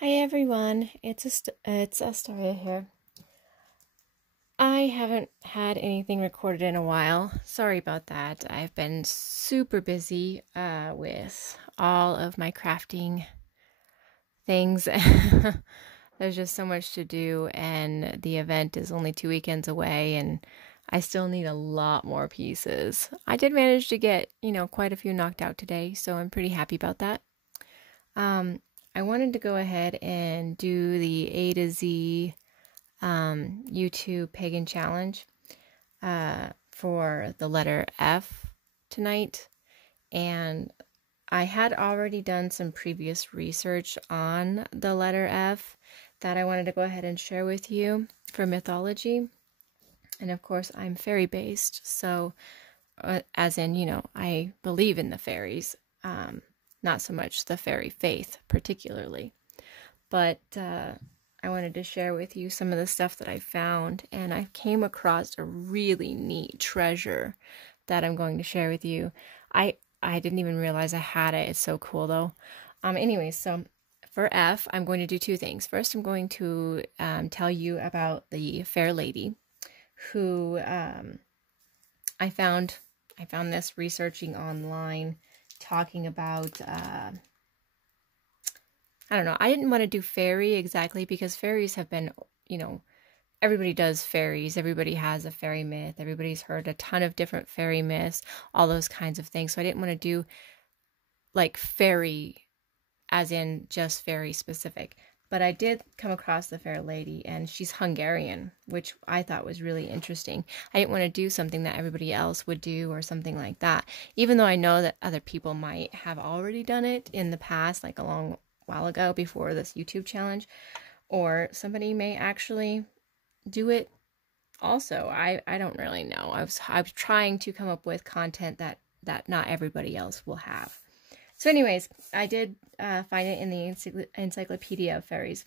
Hi everyone, it's Astoria here. I haven't had anything recorded in a while. Sorry about that. I've been super busy with all of my crafting things. There's just so much to do, and the event is only 2 weekends away, and I still need a lot more pieces. I did manage to get, quite a few knocked out today, so I'm pretty happy about that. I wanted to go ahead and do the A to Z YouTube pagan challenge for the letter F tonight. And I had already done some previous research on the letter F that I wanted to go ahead and share with you for mythology. And of course, I'm fairy based, so as in, I believe in the fairies. Not so much the fairy faith particularly, but I wanted to share with you some of the stuff that I found, and I came across a really neat treasure that I'm going to share with you. I didn't even realize I had it. It's so cool though. Anyway, so for F, I'm going to do two things. First, I'm going to tell you about the fair lady who I found this researching online, talking about, I don't know, I didn't want to do fairy exactly because fairies have been, everybody does fairies. Everybody has a fairy myth. Everybody's heard a ton of different fairy myths, all those kinds of things. So I didn't want to do like fairy as in just fairy specific. But I did come across the fair lady, and she's Hungarian, which I thought was really interesting. I didn't want to do something that everybody else would do or something like that, even though I know that other people might have already done it in the past, like a long while ago before this YouTube challenge, or somebody may actually do it also. I don't really know. I was trying to come up with content that not everybody else will have. So anyways, I did find it in the encyclopedia of fairies.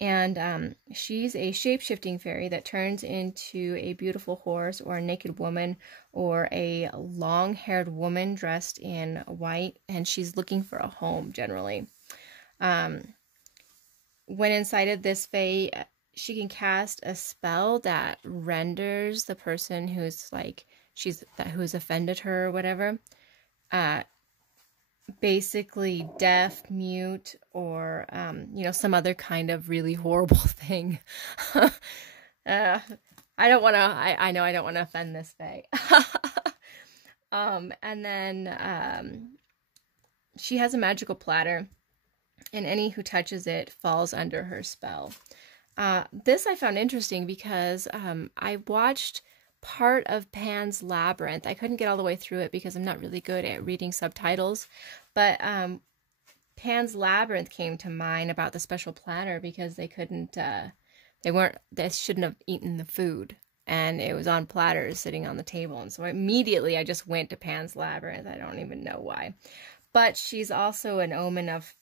And she's a shape-shifting fairy that turns into a beautiful horse or a naked woman or a long-haired woman dressed in white, and she's looking for a home generally. When incited, this fae, she can cast a spell that renders the person who's who's offended her or whatever, basically deaf, mute, or some other kind of really horrible thing. I don't want to. I know I don't want to offend this fae. And then she has a magical platter, and any who touches it falls under her spell. This I found interesting because I watched part of Pan's Labyrinth. I couldn't get all the way through it because I'm not really good at reading subtitles, but Pan's Labyrinth came to mind about the special platter because they shouldn't have eaten the food, and it was on platters sitting on the table, and so immediately I just went to Pan's Labyrinth. I don't even know why. But she's also an omen of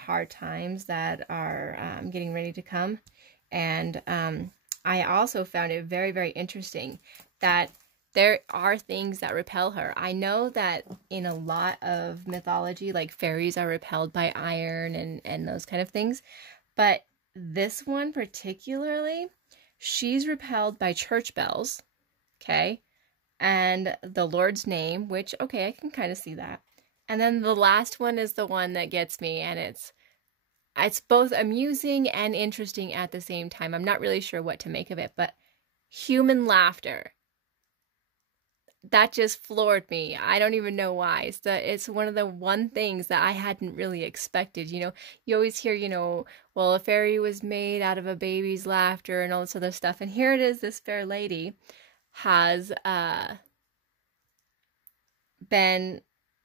hard times that are getting ready to come. And I also found it very, very interesting that there are things that repel her. I know that in a lot of mythology, like fairies are repelled by iron and those kind of things. But this one particularly, she's repelled by church bells, okay? And the Lord's name, which, okay, I can kind of see that. And then the last one is the one that gets me, and it's both amusing and interesting at the same time. I'm not really sure what to make of it, but human laughter. That just floored me. I don't even know why. It's one of the one things that I hadn't really expected. You always hear, well, a fairy was made out of a baby's laughter and all this other stuff. And here it is, this fair lady has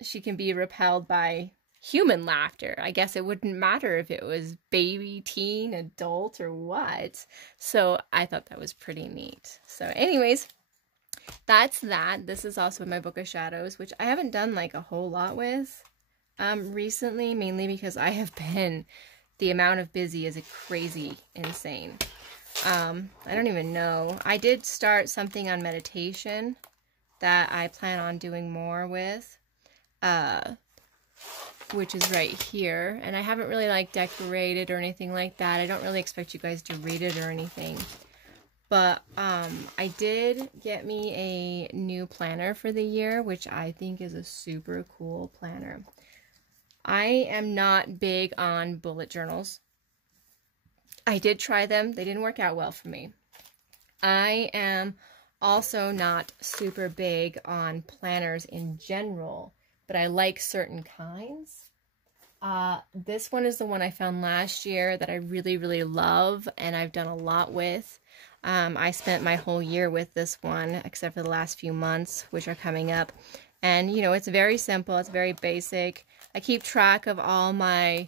she can be repelled by human laughter. I guess it wouldn't matter if it was baby, teen, adult, or what. So I thought that was pretty neat. So anyways, that's that. This is also in my Book of Shadows, which I haven't done like a whole lot with recently, mainly because I have been, the amount of busy is crazy insane. I don't even know. I did start something on meditation that I plan on doing more with. which is right here. And I haven't really like decorated or anything like that. I don't really expect you guys to read it or anything. But I did get me a new planner for the year, which I think is a super cool planner. I am not big on bullet journals. I did try them. They didn't work out well for me. I am also not super big on planners in general, but I like certain kinds. This one is the one I found last year that I really, really love, and I've done a lot with. I spent my whole year with this one, except for the last few months, which are coming up. And, you know, it's very simple. It's very basic. I keep track of all my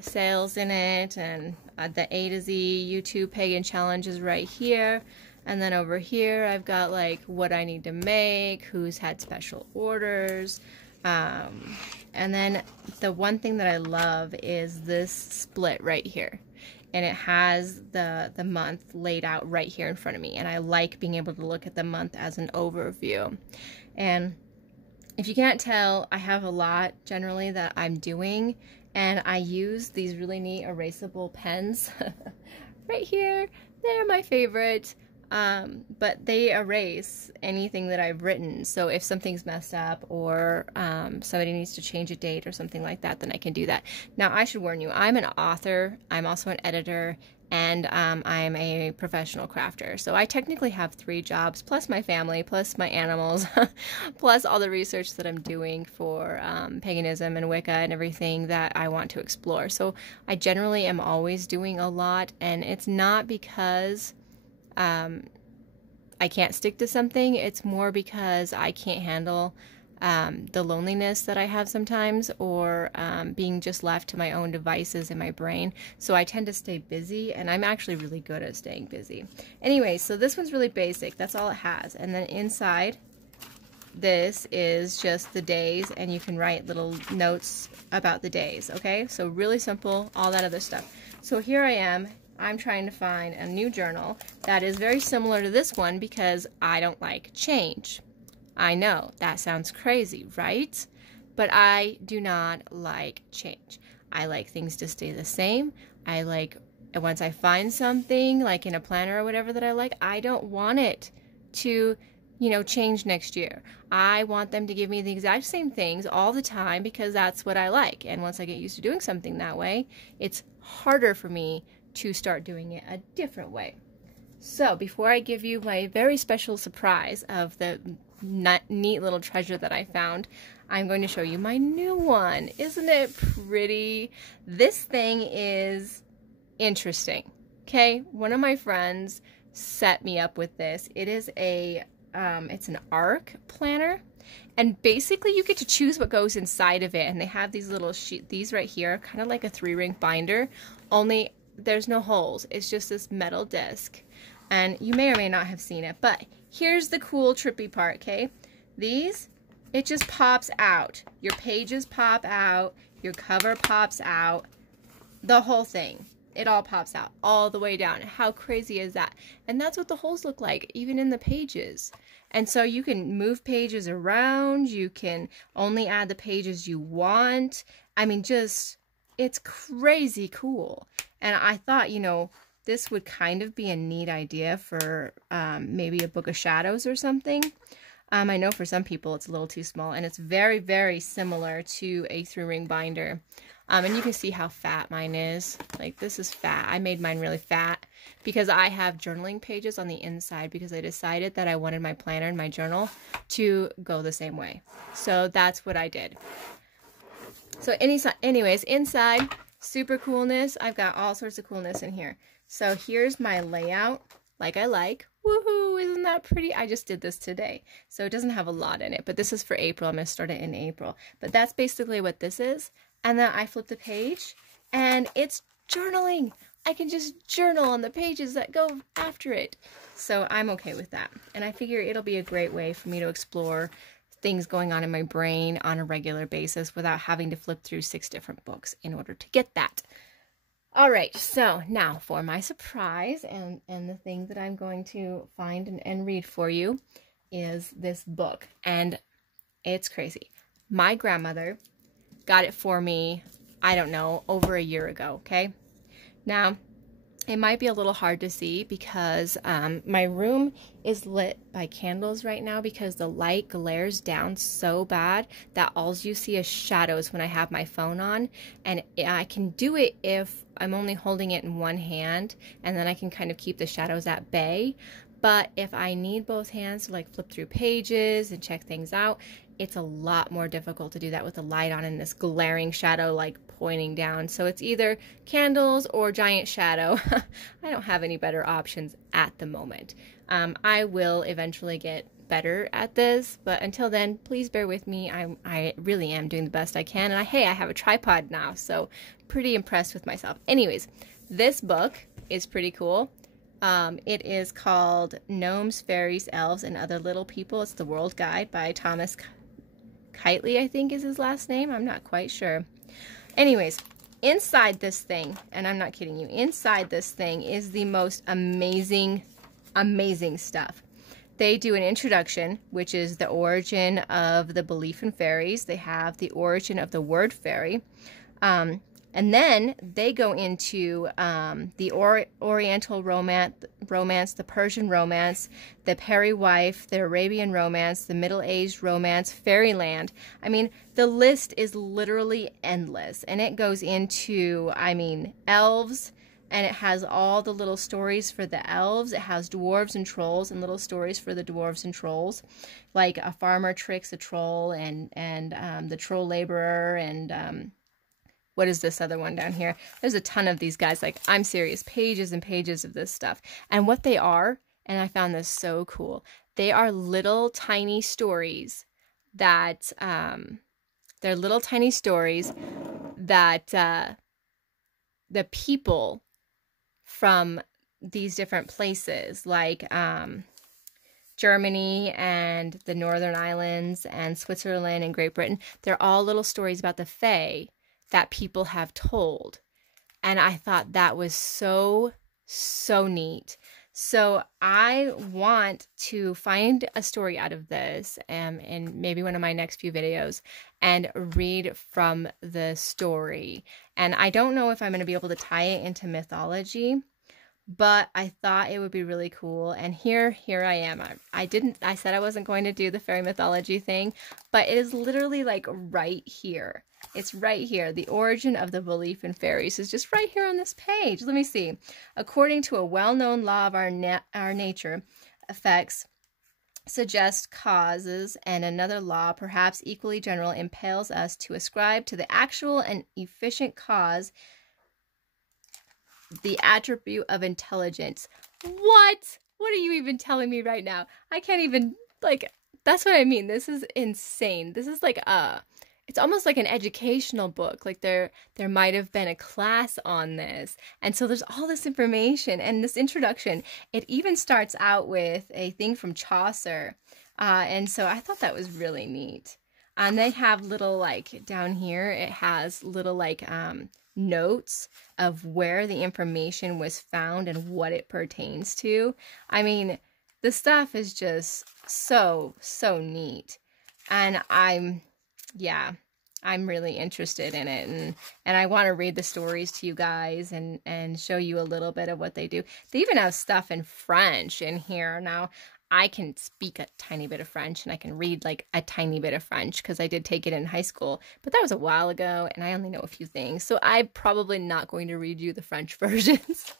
sales in it, and the A to Z YouTube Pagan Challenge is right here. And then over here, I've got like what I need to make, who's had special orders. And then the one thing that I love is this split right here. And it has the month laid out right here in front of me. And I like being able to look at the month as an overview. And if you can't tell, I have a lot generally that I'm doing. And I use these really neat erasable pens right here. They're my favorite. But they erase anything that I've written. So if something's messed up or somebody needs to change a date or something like that, then I can do that. Now, I should warn you, I'm an author, I'm also an editor, and I'm a professional crafter. So I technically have 3 jobs, plus my family, plus my animals, plus all the research that I'm doing for paganism and Wicca and everything that I want to explore. So I generally am always doing a lot, and it's not because I can't stick to something. It's more because I can't handle the loneliness that I have sometimes, or being just left to my own devices in my brain. So I tend to stay busy, and I'm actually really good at staying busy. Anyway, so this one's really basic. That's all it has. And then inside, this is just the days, and you can write little notes about the days, okay? So really simple, all that other stuff. So here I am. I'm trying to find a new journal that is very similar to this one because I don't like change. I know, that sounds crazy, right? But I do not like change. I like things to stay the same. I like, once I find something, like in a planner or whatever that I like, I don't want it to, you know, change next year. I want them to give me the exact same things all the time because that's what I like. And once I get used to doing something that way, it's harder for me to start doing it a different way. So before I give you my very special surprise of the neat little treasure that I found, I'm going to show you my new one. Isn't it pretty? This thing is interesting. Okay, one of my friends set me up with this. It is a it's an ARC planner, and basically you get to choose what goes inside of it. And they have these little these right here, kind of like a 3-ring binder, only there's no holes. It's just this metal disc. And you may or may not have seen it, but here's the cool trippy part, okay? These, it just pops out. Your pages pop out, your cover pops out, the whole thing. It all pops out all the way down. How crazy is that? And that's what the holes look like, even in the pages. And so you can move pages around, you can only add the pages you want. I mean, just, it's crazy cool. And I thought, you know, this would kind of be a neat idea for maybe a Book of Shadows or something. I know for some people it's a little too small, and it's very, very similar to a 3-ring binder. And you can see how fat mine is. Like, this is fat. I made mine really fat because I have journaling pages on the inside because I decided that I wanted my planner and my journal to go the same way. So that's what I did. So anyways, inside, super coolness. I've got all sorts of coolness in here. So here's my layout, like I like. Woohoo, isn't that pretty? I just did this today. So it doesn't have a lot in it, but this is for April. I'm going to start it in April. But that's basically what this is. And then I flip the page, and it's journaling. I can just journal on the pages that go after it. So I'm okay with that. And I figure it'll be a great way for me to explore things going on in my brain on a regular basis without having to flip through 6 different books in order to get that. All right, so now for my surprise, and the thing that I'm going to find and read for you is this book. And it's crazy. My grandmother got it for me, I don't know, over a year ago, okay? Now, it might be a little hard to see because my room is lit by candles right now because the light glares down so bad that all you see is shadows when I have my phone on. And I can do it if I'm only holding it in one hand, and then I can kind of keep the shadows at bay. But if I need both hands to like flip through pages and check things out, it's a lot more difficult to do that with the light on and this glaring shadow like pointing down. So it's either candles or giant shadow. I don't have any better options at the moment. I will eventually get better at this, but until then, please bear with me. I really am doing the best I can. And hey, I have a tripod now, so pretty impressed with myself. Anyways, this book is pretty cool. It is called Gnomes, Fairies, Elves, and Other Little People. It's the World Guide by Thomas Keightley, I think is his last name. I'm not quite sure. Anyways, inside this thing, and I'm not kidding you, inside this thing is the most amazing, amazing stuff. They do an introduction, which is the origin of the belief in fairies. They have the origin of the word fairy. And then they go into the Oriental romance, the Persian romance, the Peri wife, the Arabian romance, the middle-aged romance, fairyland. I mean, the list is literally endless. And it goes into, I mean, elves, and it has all the little stories for the elves. It has dwarves and trolls and little stories for the dwarves and trolls. Like a farmer tricks a troll and the troll laborer and... what is this other one down here? There's a ton of these guys. Like, I'm serious. Pages and pages of this stuff. And what they are, and I found this so cool, they are little tiny stories that, they're little tiny stories that the people from these different places, like Germany and the Northern Islands and Switzerland and Great Britain, they're all little stories about the Fae that people have told. And I thought that was so, so neat. So I want to find a story out of this in maybe one of my next few videos and read from the story. And I don't know if I'm going to be able to tie it into mythology, but I thought it would be really cool. And here I am. I said I wasn't going to do the fairy mythology thing, but it is literally like right here. It's right here. The origin of the belief in fairies is just right here on this page. Let me see. According to a well-known law of our nature, effects suggest causes, and another law, perhaps equally general, impels us to ascribe to the actual and efficient cause the attribute of intelligence. What? What are you even telling me right now? I can't even, like, that's what I mean. This is insane. This is like it's almost like an educational book. Like there might have been a class on this. And so there's all this information and this introduction. It even starts out with a thing from Chaucer. And so I thought that was really neat. And they have little, like, down here, it has little, like, notes of where the information was found and what it pertains to. I mean, the stuff is just so, so neat. And I'm really interested in it, and I want to read the stories to you guys and show you a little bit of what they do. They even have stuff in French in here. Now, I can speak a tiny bit of French, and I can read like a tiny bit of French because I did take it in high school, but that was a while ago, and I only know a few things, so I'm probably not going to read you the French versions.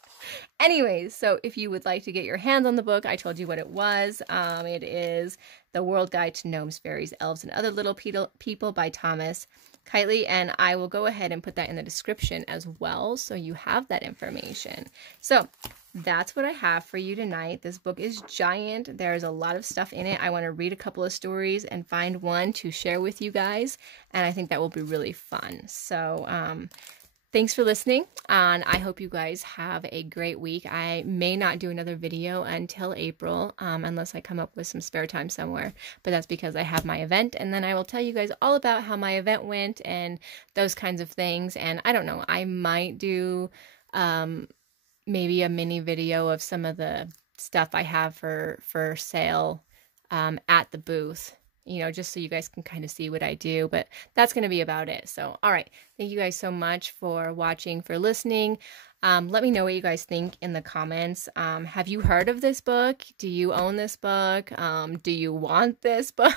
Anyways, so if you would like to get your hands on the book, I told you what it was. It is The World Guide to Gnomes, Fairies, Elves, and Other Little People by Thomas Keightley, and I will go ahead and put that in the description as well, so you have that information. So that's what I have for you tonight. This book is giant. There's a lot of stuff in it. I want to read a couple of stories and find one to share with you guys, and I think that will be really fun. So thanks for listening, and I hope you guys have a great week. I may not do another video until April, unless I come up with some spare time somewhere, but that's because I have my event, and then I will tell you guys all about how my event went and those kinds of things. And I don't know, I might do maybe a mini video of some of the stuff I have for sale at the booth you know, just so you guys can kind of see what I do. But that's going to be about it. So, all right. Thank you guys so much for watching, for listening. Let me know what you guys think in the comments. Have you heard of this book? Do you own this book? Do you want this book?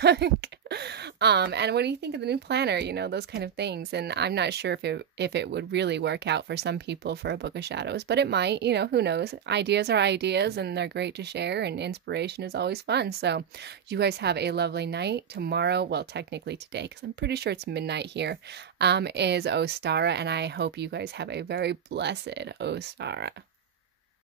And what do you think of the new planner? You know, those kind of things. And I'm not sure if it would really work out for some people for a Book of Shadows, but it might. You know, who knows? Ideas are ideas, and they're great to share, and inspiration is always fun. So you guys have a lovely night. Tomorrow, well, technically today, because I'm pretty sure it's midnight here, is Ostara, and I hope you guys have a very blessed Ostara.